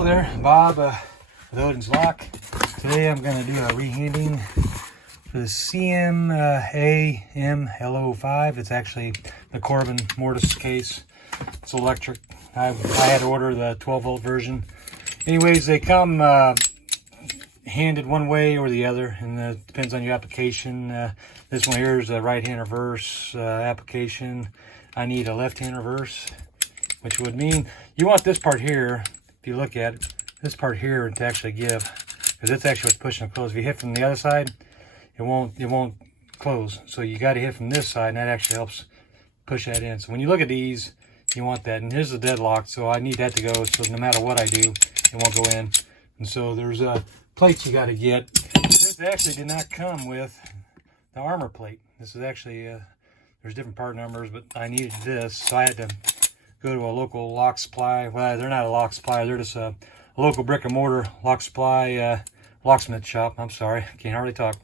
Hello there, Bob with Odin's Lock. Today I'm going to do a rehanding for the ML05. It's actually the Corbin Mortise case. It's electric. I had to order the 12 volt version. Anyways, they come handed one way or the other, and it depends on your application. This one here is a right-hand reverse application. I need a left-hand reverse, which would mean you want this part here. If you look at it, this part here to actually give, because it's actually what's pushing it close. If you hit from the other side, it won't close. So you got to hit from this side, and that actually helps push that in. So when you look at these, you want that. And here's the deadlock, so I need that to go. So no matter what I do, it won't go in. And so there's plates you got to get. This actually did not come with the armor plate. This is actually there's different part numbers, but I needed this, so I had to go to a local lock supply. Well, they're not a lock supply, they're just a local brick and mortar lock supply, locksmith shop. I'm sorry, I can't hardly talk.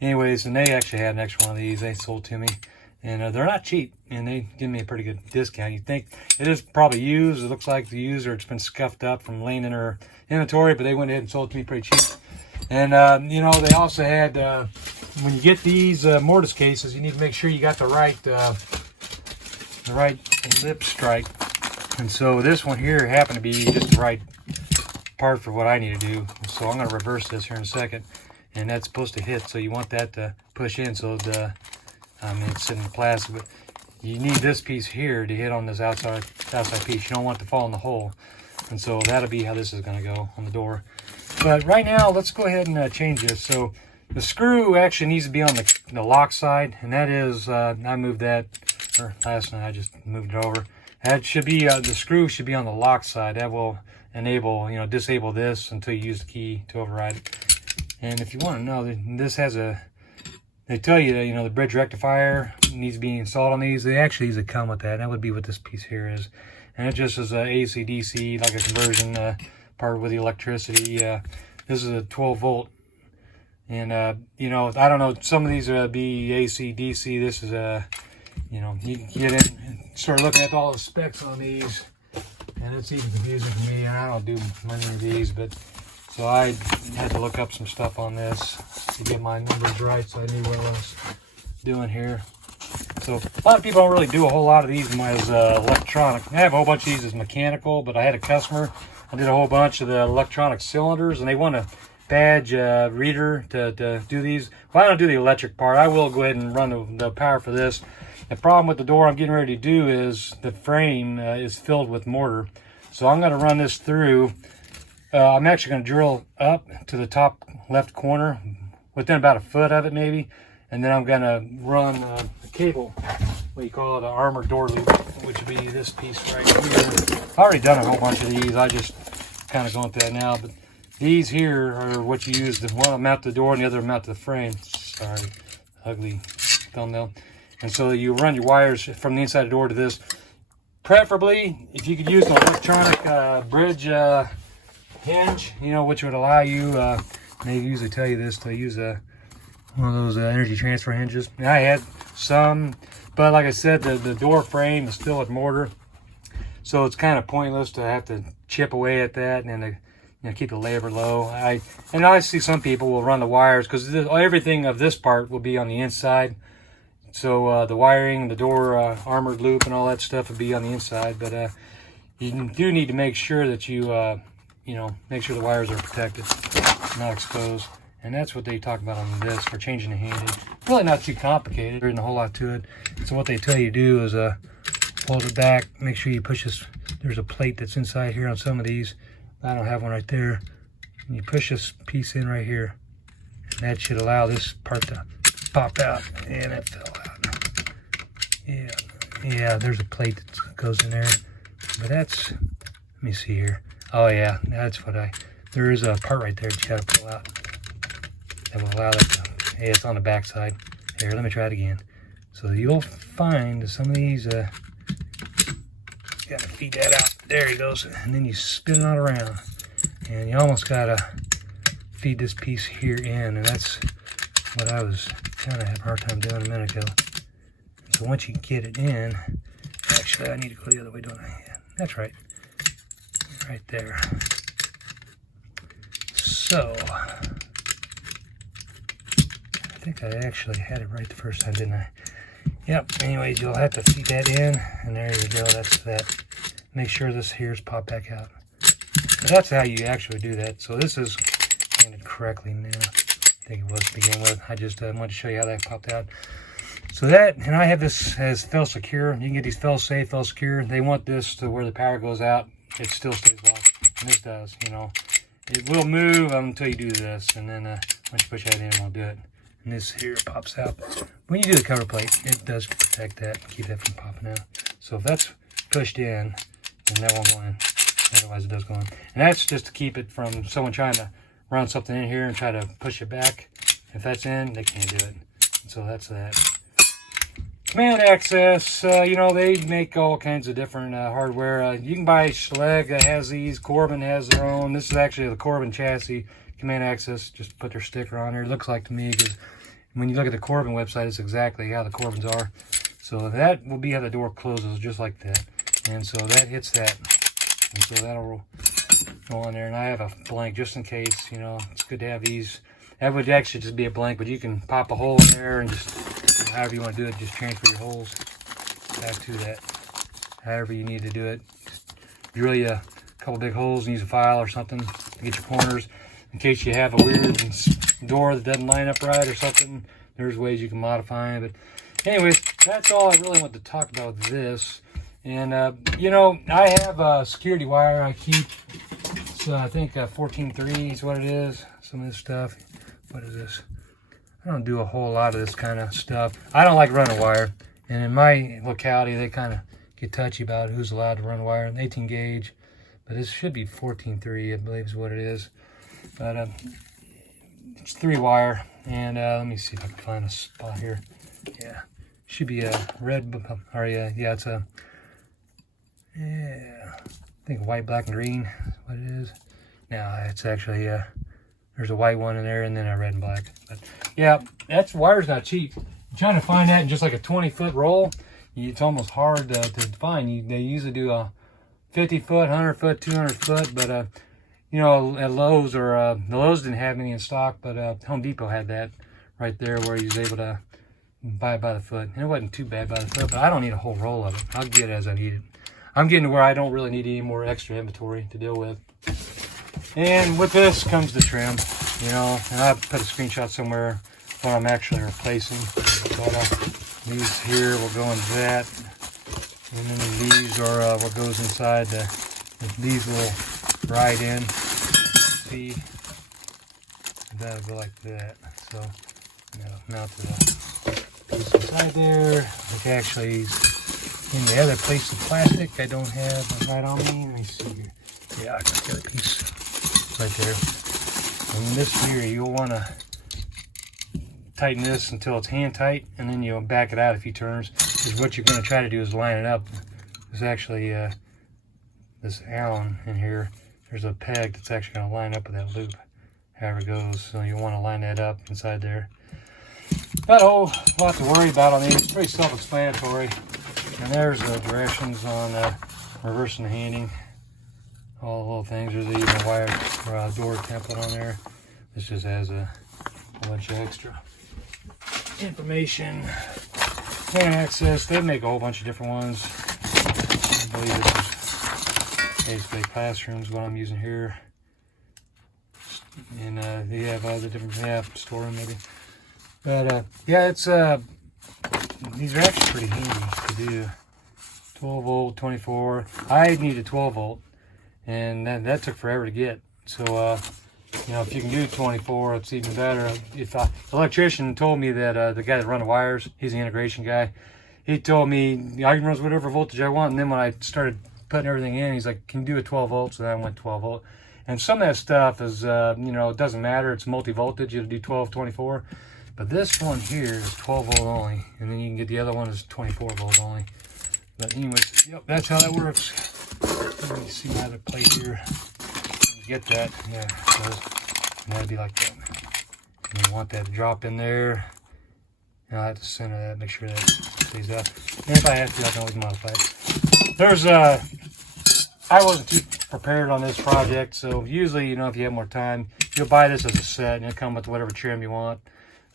Anyways, and they actually had an extra one of these they sold to me, and they're not cheap, and they give me a pretty good discount. You'd think it is probably used. It looks like the user, it's been scuffed up from laying in her inventory, but they went ahead and sold it to me pretty cheap. And you know, they also had when you get these mortise cases, you need to make sure you got the right lip strike. And so this one here happened to be just the right part for what I need to do. So I'm going to reverse this here in a second, and that's supposed to hit. So you want that to push in. So the it's in plastic, but you need this piece here to hit on this outside piece. You don't want it to fall in the hole. And so that'll be how this is going to go on the door. But right now, let's go ahead and change this. So the screw actually needs to be on the lock side, and that is I moved that, or last night I just moved it over. That should be the screw should be on the lock side. That will enable, you know, disable this until you use the key to override it. And if you want to know, this has they tell you that, you know, the bridge rectifier needs to be installed on these. They actually usually come with that. That would be what this piece here is. And it just is a AC DC, like a conversion part with the electricity. This is a 12 volt. And you know, I don't know, some of these be AC DC. This is a, you know, you can get in and start looking at all the specs on these, and it's even confusing for me. And I don't do many of these, but so I had to look up some stuff on this to get my numbers right, so I knew what I was doing here. So a lot of people don't really do a whole lot of these as electronic. I have a whole bunch of these as mechanical, but I had a customer, I did a whole bunch of the electronic cylinders, and they want a badge reader to do these. Well, I don't do the electric part. I will go ahead and run the power for this. The problem with the door I'm getting ready to do is the frame is filled with mortar. So I'm going to run this through. I'm actually going to drill up to the top left corner, within about a foot of it maybe. And then I'm going to run a cable, what you call it, an armored door loop, which would be this piece right here. I've already done a whole bunch of these. I just kind of going through that now. But these here are what you use. One will mount to the door and the other will mount to the frame. Sorry, ugly thumbnail. And so you run your wires from the inside the door to this. Preferably, if you could use an electronic bridge hinge, you know, which would allow you, they usually tell you this, to use one of those energy transfer hinges. And I had some, but like I said, the door frame is still with mortar. So it's kind of pointless to have to chip away at that and then you know, keep the labor low. And I see some people will run the wires, because everything of this part will be on the inside. So the wiring, the door armored loop and all that stuff would be on the inside. But you do need to make sure that you, you know, make sure the wires are protected, not exposed. And that's what they talk about on this for changing the handle. Really not too complicated. There isn't a whole lot to it. So what they tell you to do is hold it back. Make sure you push this. There's a plate that's inside here on some of these. I don't have one right there. And you push this piece in right here. And that should allow this part to pop out. And it fell out. Yeah, there's a plate that goes in there. But that's, let me see here. Oh yeah, that's what there is a part right there that you gotta pull out. That will allow that to, hey, it's on the back side. Here, let me try it again. So you'll find some of these, you gotta feed that out. There he goes. And then you spin it on around. And you almost gotta feed this piece here in. And that's what I was kind of having a hard time doing a minute ago. So once you get it in, actually I need to go the other way, don't I? Yeah, that's right. Right there. So, I think I actually had it right the first time, didn't I? Yep, anyways, you'll have to feed that in, and there you go, that's that. Make sure this here's popped back out. But that's how you actually do that. So this is painted correctly now. I think it was to begin with. I just wanted to show you how that popped out. So that, and I have this as fail secure. You can get these fail safe, fail secure. They want this to where the power goes out, it still stays locked. And this does, you know. It will move until you do this, and then once you push that in, it won't do it. And this here pops out. When you do the cover plate, it does protect that, keep that from popping out. So if that's pushed in, then that won't go in. Otherwise it does go in. And that's just to keep it from someone trying to run something in here and try to push it back. If that's in, they can't do it. And so that's that. Command access, you know, they make all kinds of different hardware. You can buy Schlage that has these. Corbin has their own. This is actually the Corbin chassis. Command access, just put their sticker on there. It looks like to me, because when you look at the Corbin website, it's exactly how the Corbins are. So that will be how the door closes, just like that. And so that hits that. And so that'll go on there. And I have a blank just in case, you know, it's good to have these. That would actually just be a blank, but you can pop a hole in there and just, however you want to do it, just transfer your holes back to that. However you need to do it. Just drill you a couple big holes and use a file or something to get your corners. In case you have a weird door that doesn't line up right or something, there's ways you can modify it. But anyways, that's all I really want to talk about with this. And, you know, I have a security wire I keep. So I think 14.3 is what it is. Some of this stuff. What is this? I don't do a whole lot of this kind of stuff. I don't like running wire. And in my locality, they kind of get touchy about who's allowed to run wire. 18 gauge. But this should be 14.3, I believe is what it is. But it's 3 wire. And let me see if I can find a spot here. Yeah. Should be a red, or yeah, it's a, yeah, I think white, black, and green is what it is. No, it's actually, there's a white one in there and then a red and black. But yeah, that's wire's not cheap. You're trying to find that in just like a 20-foot roll, it's almost hard to find. They usually do a 50-foot, 100-foot, 200-foot, but you know, at Lowe's, or the Lowe's didn't have any in stock, but Home Depot had that right there where you was able to buy it by the foot. And it wasn't too bad by the foot, but I don't need a whole roll of it. I'll get it as I need it. I'm getting to where I don't really need any more extra inventory to deal with. And with this comes the trim, you know, and I put a screenshot somewhere what I'm actually replacing. But these here will go in that, and then these are what goes inside. These will ride in. See, that'll go like that. So mount the piece inside there. Which actually is in the other piece of plastic I don't have right on me. Let me see here. Yeah, I got the other piece right there. And this here, you'll want to tighten this until it's hand tight, and then you'll back it out a few turns. Because what you're going to try to do is line it up. There's actually this Allen in here. There's a peg that's actually going to line up with that loop, however it goes. So you want to line that up inside there. Not a whole lot to worry about on these. It's pretty self-explanatory. And there's the directions on reversing the handing. All the little things. There's even a wire door template on there. This just has a bunch of extra information. Can access. They make a whole bunch of different ones. I believe this is basically classrooms, what I'm using here. And they have other different storeroom maybe. But yeah, it's these are actually pretty handy to do. 12 volt, 24. I need a 12 volt, and that took forever to get. So you know, if you can do 24, it's even better. If the electrician told me that the guy that run the wires, he's an integration guy. He told me I can run whatever voltage I want, and then when I started putting everything in, he's like, "Can you do a 12 volt?" So then I went 12 volt. And some of that stuff is, you know, it doesn't matter. It's multi-voltage. You'll do 12, 24. But this one here is 12 volt only, and then you can get the other one is 24 volt only. But anyways, yep, that's how that works. Let me see how to play here. Get that, yeah, so that'd be like that. And you want that to drop in there. And I have to center that, make sure that stays up. And if I have to, I can always modify it. There's I wasn't too prepared on this project, so usually, you know, if you have more time, you'll buy this as a set, and it'll come with whatever trim you want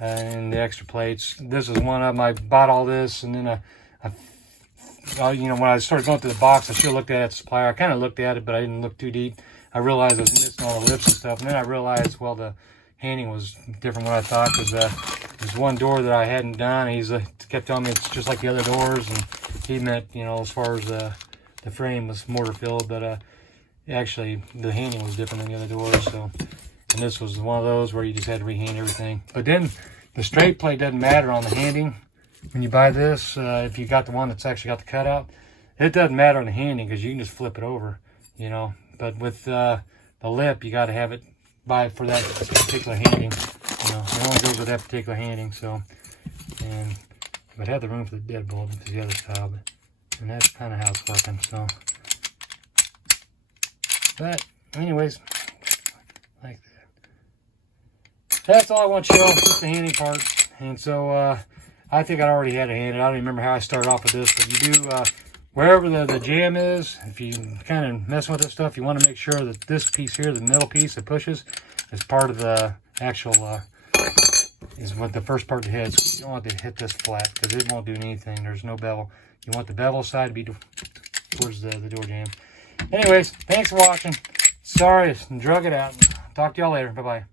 and the extra plates. This is one of them. I bought all this, and then you know, when I started going through the box, I should have looked at it at the supplier. I kind of looked at it, but I didn't look too deep. I realized I was missing all the lips and stuff, and then I realized, well, the handing was different than what I thought, because there's one door that I hadn't done. He's kept telling me it's just like the other doors, and he meant, you know, as far as the frame was mortar filled, but actually the handing was different than the other doors. So, and this was one of those where you just had to rehand everything. But then the straight plate doesn't matter on the handing. When you buy this, if you got the one that's actually got the cutout, it doesn't matter on the handing because you can just flip it over, you know. But with the lip, you got to have it for that particular handing. You know, it only goes with that particular handing. So, and but have the room for the deadbolt with the other style, and that's kind of how it's working. So, but anyways, like that. That's all I want to show, just the handing part. And so I think I already had it handed. I don't even remember how I started off with this, but you do wherever the jam is. If you kind of mess with this stuff, you want to make sure that this piece here, the middle piece that pushes, is part of the actual is what the first part that hits. You don't want to hit this flat because it won't do anything. There's no bevel. You want the bevel side to be towards the door jamb. Anyways, thanks for watching. Sorry, I drug it out. Talk to y'all later. Bye-bye.